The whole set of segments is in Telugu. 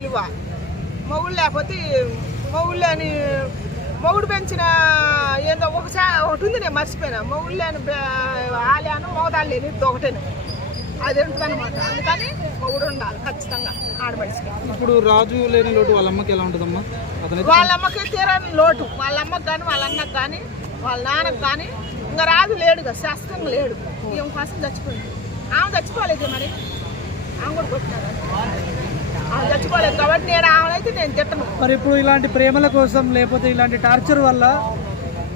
విలువ మొగుడు లేకపోతే మొగుడు లేని మొగుడు పెంచిన ఏందో ఒకసారి ఒకటి ఉంది నేను మర్చిపోయినా. మొగుడు లేని ఆలయాను మోదాలు లేని ఇది ఒకటేను అది ఉంటుంది అనమాట అందుకని మొగుడు ఉండాలి ఖచ్చితంగా ఆడమనిషికి ఇప్పుడు రాజు లేని లోటు వాళ్ళ అమ్మకి ఎలా ఉంటుందమ్మా? వాళ్ళ అమ్మకి తీరని లోటు. వాళ్ళ అమ్మకి కానీ వాళ్ళ అన్నకి కానీ వాళ్ళ నాన్నకి కానీ ఇంకా రాజు లేడుగా శాస్త్రంగా లేడు. ఈమె కోసం చచ్చిపోయింది. ఆమె చచ్చిపోలేదు మరి? ఆమె కూడా కొట్టినారు చచ్చిపోలేదు కాబట్టి నేను ఆమెనైతే నేను తిట్టను. మరి ఇప్పుడు ఇలాంటి ప్రేమల కోసం లేకపోతే ఇలాంటి టార్చర్ వల్ల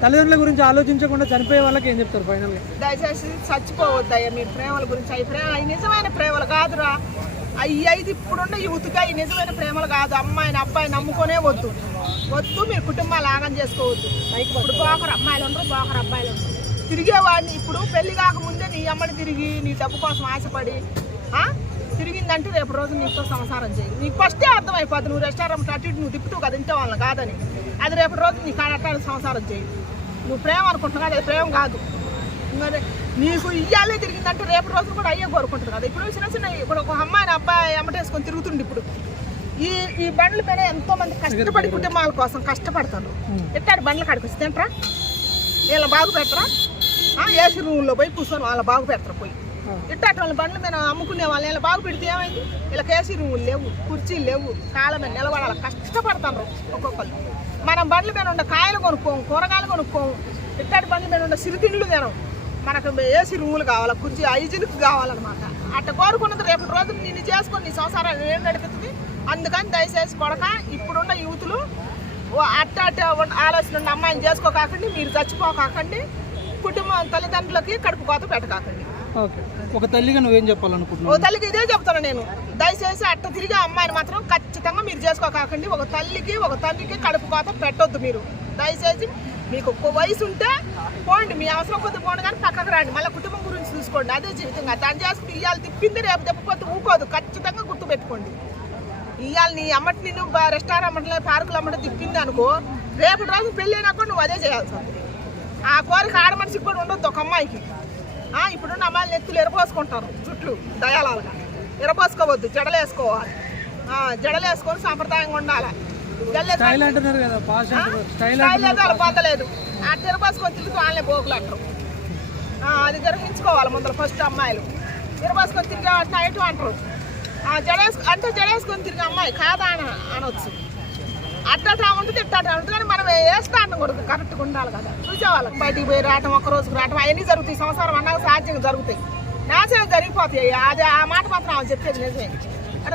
తల్లిదండ్రుల గురించి ఆలోచించకుండా చనిపోయే వాళ్ళకి ఏం చెప్తారు ఫైనల్గా? దయచేసి చచ్చిపోవద్దయ్యా మీ ప్రేమల గురించి. అవి ప్రేమ అవి నిజమైన ప్రేమలు కాదురా. అవి అయితే ఇప్పుడున్న యూత్కి అవి నిజమైన ప్రేమలు కాదు. అమ్మాయిని అబ్బాయిని నమ్ముకొనే వద్దు. వద్దు మీరు కుటుంబాలు ఆగం చేసుకోవద్దు. ఇప్పుడు బోకరు అమ్మాయిలు ఉండరు బోకరు అబ్బాయిలు ఉండరు. తిరిగేవాడిని ఇప్పుడు పెళ్ళి కాకముందే నీ అమ్మని తిరిగి నీ డబ్బు కోసం ఆశపడి? తిరిగిందంటే రేపు రోజు నీతో సంసారం చేయి. నీకు ఫస్టే అర్థమైపోద్ది నువ్వు రెస్టారెంట్ అటు ఇటు నువ్వు తిప్పుతూ కదా ఇంటే వాళ్ళని కాదని. అది రేపు రోజు నీ కాడటాలు సంసారం చేయి. నువ్వు ప్రేమ అనుకుంటున్నావు కదా అది ప్రేమ కాదు. మరి నీకు ఇయ్యాలే తిరిగిందంటే రేపు రోజు కూడా అయ్యే కోరుకుంటుంది కదా. ఇప్పుడు చిన్న చిన్న ఇప్పుడు ఒక అమ్మాయిని అబ్బాయి ఎమ్మటేసుకొని తిరుగుతుండి ఇప్పుడు. ఈ ఈ బండ్ల పైన ఎంతో మంది కష్టపడి కుటుంబాల కోసం కష్టపడతారు. ఎట్టాడు బండ్ల కాడికి తింటరా? వీళ్ళ బాగు పెట్టరా ఏసీ రూమ్లో పోయి కూర్చొని వాళ్ళ బాగు పెడతారు పోయి. ఇట్టాటి వాళ్ళ బండ్లు మేము అమ్ముకునే వాళ్ళు ఇలా బాగు పెడితే ఏమైంది? ఇలా కేసీ రూములు లేవు కుర్చీలు లేవు కాళ్ళ మీద నిలబడాలి. కష్టపడతారు ఒక్కొక్కరు మనం బండ్ల మీద ఉండే కాయలు కొనుక్కోము కూరగాయలు కొనుక్కోము. ఇట్టాటి బండ్ల మీద ఉండే సిరితిండ్లు తినం మనకు ఏసీ రూములు కావాలి కుర్చీ ఐజీలకు కావాలన్నమాట. అట్ట కోరుకున్నది రేపు రోజు నిన్ను చేసుకొని నీ సంసారాన్ని ఏం నడుపుతుంది? అందుకని దయచేసి కొడక ఇప్పుడున్న యూతులు ఓ అట్ట అట్ట ఆలోచన ఉన్న అమ్మాయిని చేసుకోకాకండి మీరు చచ్చిపోకాకండి. కుటుంబం తల్లిదండ్రులకి కడుపు కోత పెట్టకాకండి. ఓకే. ఒక తల్లిగా నువ్వేం ఓ చెప్పాలనుకుంటున్నావు తల్లికి ఇదే చెప్తాను నేను. దయచేసి అట్ట తిరిగి అమ్మాయిని మాత్రం ఖచ్చితంగా మీరు చేసుకోకాకండి. ఒక తల్లికి ఒక తండ్రికి కడుపు కోత పెట్టొద్దు మీరు. దయచేసి మీకు ఒక్క వయసు ఉంటే పోండి. మీ అవసరం కొద్ది పోండి కానీ పక్కకు రండి. మళ్ళీ కుటుంబం గురించి చూసుకోండి. అదే జీవితంగా. దాన్ని చేసుకుంటే ఇవాళ తిప్పింది రేపు తిప్పకపోతే ఊకోదు. ఖచ్చితంగా గుర్తు పెట్టుకోండి ఇవాళ నీ అమ్మటి నిన్ను అమ్మట్లే పార్కులు అమ్మట తిప్పింది అనుకో రేపు రోజు పెళ్ళి అయినాక నువ్వు అదే చేయాల్సి ఆ కోరిక ఆడ మనిషికి కూడా ఉండొద్దు ఒక అమ్మాయికి. ఆ, ఇప్పుడున్న అమ్మాయిలు నెత్తులు ఎరపోసుకుంటారు జుట్లు దయాలాలుగా. ఎరపోసుకోవద్దు జడలు వేసుకోవాలి. ఆ, జడలు వేసుకొని సాంప్రదాయంగా ఉండాలి. పొందలేదు ఆ తిరబోసుకొని తిరిగి వాళ్ళే బోకులు అంటారు అది గ్రహించుకోవాలి ముందర ఫస్ట్ అమ్మాయిలు. తిరబోసుకొని తిరిగి నైట్ అంటారు. ఆ, జడేసు అంటే జడేసుకొని తిరిగి అమ్మాయి కాదా అని అనొచ్చు. అట్టా ఉంటుంది ఇట్టా ఉంటుంది కానీ మనం వేస్తా అనకూడదు కరెక్ట్గా ఉండాలి కదా. చూసేవాళ్ళం. బయటికి పోయి రావటం ఒక్క రోజుకి రావటం అవన్నీ జరుగుతాయి. సంవత్సరం అన్నాక సాధ్యంగా జరుగుతాయి. నాశనం జరిగిపోతాయి. అది ఆ మాట మాత్రం ఆమె చెప్పేది నిజమే.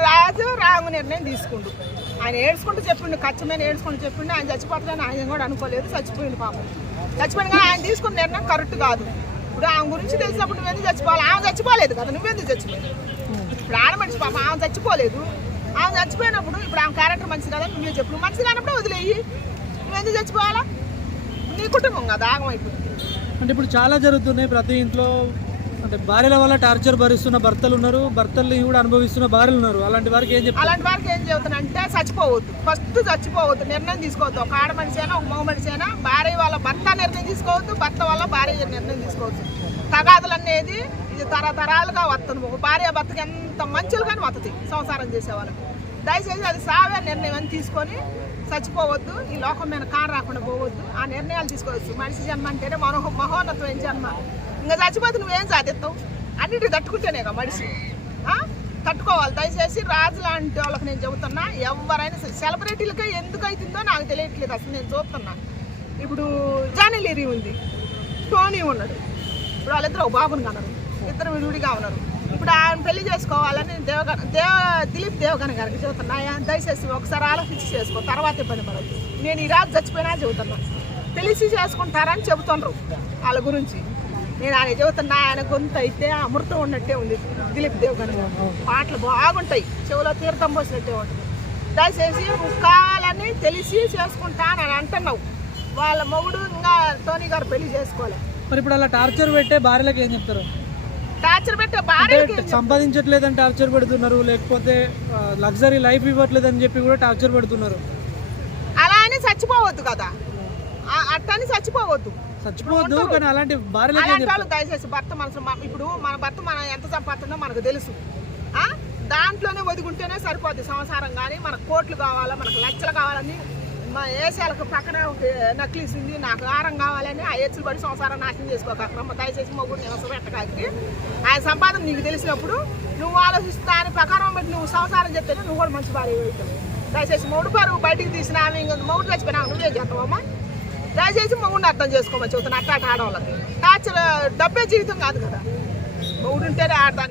రాజు రాంగు నిర్ణయం తీసుకుండు. ఆయన ఏడ్చుకుంటూ చెప్పిండు ఖచ్చితమైన ఏడ్చుకుంటూ చెప్పిండు ఆయన చచ్చిపోతుందని ఆయన కూడా అనుకోలేదు చచ్చిపోయిండు పాపం. చచ్చిపోయింది కానీ ఆయన తీసుకున్న నిర్ణయం కరెక్ట్ కాదు. ఇప్పుడు ఆమె గురించి తెలిసినప్పుడు నువ్వెందుకు చచ్చిపోవాలి? ఆమె చచ్చిపోలేదు కదా నువ్వెందుకు చచ్చిపోయావు? ఇప్పుడు ఆడ మనిషి పాపం ఆమె చచ్చిపోలేదు. ఆమె చచ్చిపోయినప్పుడు ఇప్పుడు ఆమె క్యారెక్టర్ మంచిది కదా నువ్వే చెప్పు. మంచిది కానప్పుడు వదిలేయి. నువ్వు ఎందుకు చచ్చిపోవాలా? నీ కుటుంబం కదా ఆగమైపోతుంది. అంటే ఇప్పుడు చాలా జరుగుతున్నాయి ప్రతి ఇంట్లో అంటే భార్యల వల్ల టార్చర్ భరిస్తున్న భర్తలు ఉన్నారు భర్తల్ని కూడా అనుభవిస్తున్న భార్యలు ఉన్నారు. అలాంటి వారికి ఏం చెప్తారు? అలాంటి వారికి ఏం చెబుతున్నా అంటే చచ్చిపోవద్దు. ఫస్ట్ చచ్చిపోవద్దు నిర్ణయం తీసుకోవద్దు. ఒక ఆడ మనిషి అయినా ఒక మగ మనిషి అయినా భార్య వాళ్ళ భర్త నిర్ణయం తీసుకోవద్దు భర్త వల్ల భార్య నిర్ణయం తీసుకోవద్దు. తగాదులు అనేది ఇది తరతరాలుగా వస్తుంది ఒక భార్య భర్తకి ఎంత మంచులు కానీ వస్తుంది సంసారం చేసేవాళ్ళకి దయచేసి అది సావే నిర్ణయం అని తీసుకొని చచ్చిపోవద్దు. ఈ లోకం మీద కారు రాకుండా పోవద్దు. ఆ నిర్ణయాలు తీసుకోవచ్చు. మనిషి జన్మ అంటేనే మనో మహోన్నతమైన జన్మ. ఇంకా చచ్చిపోతే నువ్వేం సాధిస్తావు? అన్నిటి తట్టుకుంటేనే కదా మనిషి. తట్టుకోవాలి. దయచేసి రాజు లాంటి వాళ్ళకి నేను చెబుతున్నా ఎవరైనా సరే సెలబ్రిటీలకే ఎందుకు అవుతుందో నాకు తెలియట్లేదు. అసలు నేను చూస్తున్నా. ఇప్పుడు జానెలీరి ఉంది. టోనీ ఉన్నాడు. ఇప్పుడు వాళ్ళిద్దరు ఒక బాబుని కన్నారు ఇద్దరు విడివిడిగా ఉన్నారు. ఇప్పుడు ఆయన పెళ్ళి చేసుకోవాలని దేవగణ దేవ దిలీప్ దేవగణ గారికి చెబుతున్నా. దయచేసి ఒకసారి ఆలోచించి చేసుకో. తర్వాత ఇబ్బంది పడదు నేను ఈ రాజు చచ్చిపోయినా చెబుతున్నా. తెలిసి చేసుకుంటారని చెబుతుండ్రు వాళ్ళ గురించి. నేను ఆయన చెబుతున్నా ఆయన గొంతు అయితే అమృతం ఉన్నట్టే ఉంది. దిలీప్ దేవగణ గారు. పాటలు బాగుంటాయి. చెవిలో తీర్థం పోసినట్టే ఉంటుంది. దయచేసి కావాలని తెలిసి చేసుకుంటానని అంటున్నావు. వాళ్ళ మొగుడు ఇంకా టోనీ గారు పెళ్ళి చేసుకోలే. మరి ఇప్పుడు అలా టార్చర్ పెట్టే భార్యలకు ఏం చెప్తారు? టార్చర్ పెట్టే అంటే భార్యకి సంపాదించట్లేదని టార్చర్ పెడుతున్నారు లేకపోతే లగ్జరీ లైఫ్ ఇవ్వట్లేదని చెప్పి కూడా టార్చర్ పెడుతున్నారు. అలా అని చచ్చిపోవద్దు కదా. అట్టని చచ్చిపోవద్దు. చచ్చిపోవద్దు కానీ అలాంటి వాళ్ళు దయచేసి భర్త మనసు ఇప్పుడు మన భర్త మనం ఎంత సంపాదిస్తుందో మనకు తెలుసు. ఆ? దాంట్లోనే ఒదుగుంటేనే సరిపోద్ది సంసారం కానీ మనకు కోట్లు కావాలా మనకు లక్షలు కావాలని మా ఏసాలకు పక్కన ఒక నక్లీస్ ఉంది నాకు ఆరం కావాలని ఆ ఎచ్చులు పడి సంసారం నాశనం చేసుకోకమ్మ దయచేసి మొగ్గుడు నివసం పెట్టకాకి ఆయన సంపాదన నీకు తెలిసినప్పుడు నువ్వు ఆలోచిస్తా అని ప్రకారం బట్టి నువ్వు సంసారం చెప్తేనే నువ్వు కూడా మంచి భార్య అవుతావు. దయచేసి మూడు పరువు బయటికి తీసిన ఆమె ఇంక మూడు చచ్చిపోయినా నువ్వే చేస్తావమ్మా? దయచేసి మగుడిని అర్థం చేసుకోమని చెబుతున్నా అట్లా ఆడవాళ్ళకి. టార్చర్ డబ్బే జీవితం కాదు కదా. మొగుడు ఉంటేనే ఆడదానికి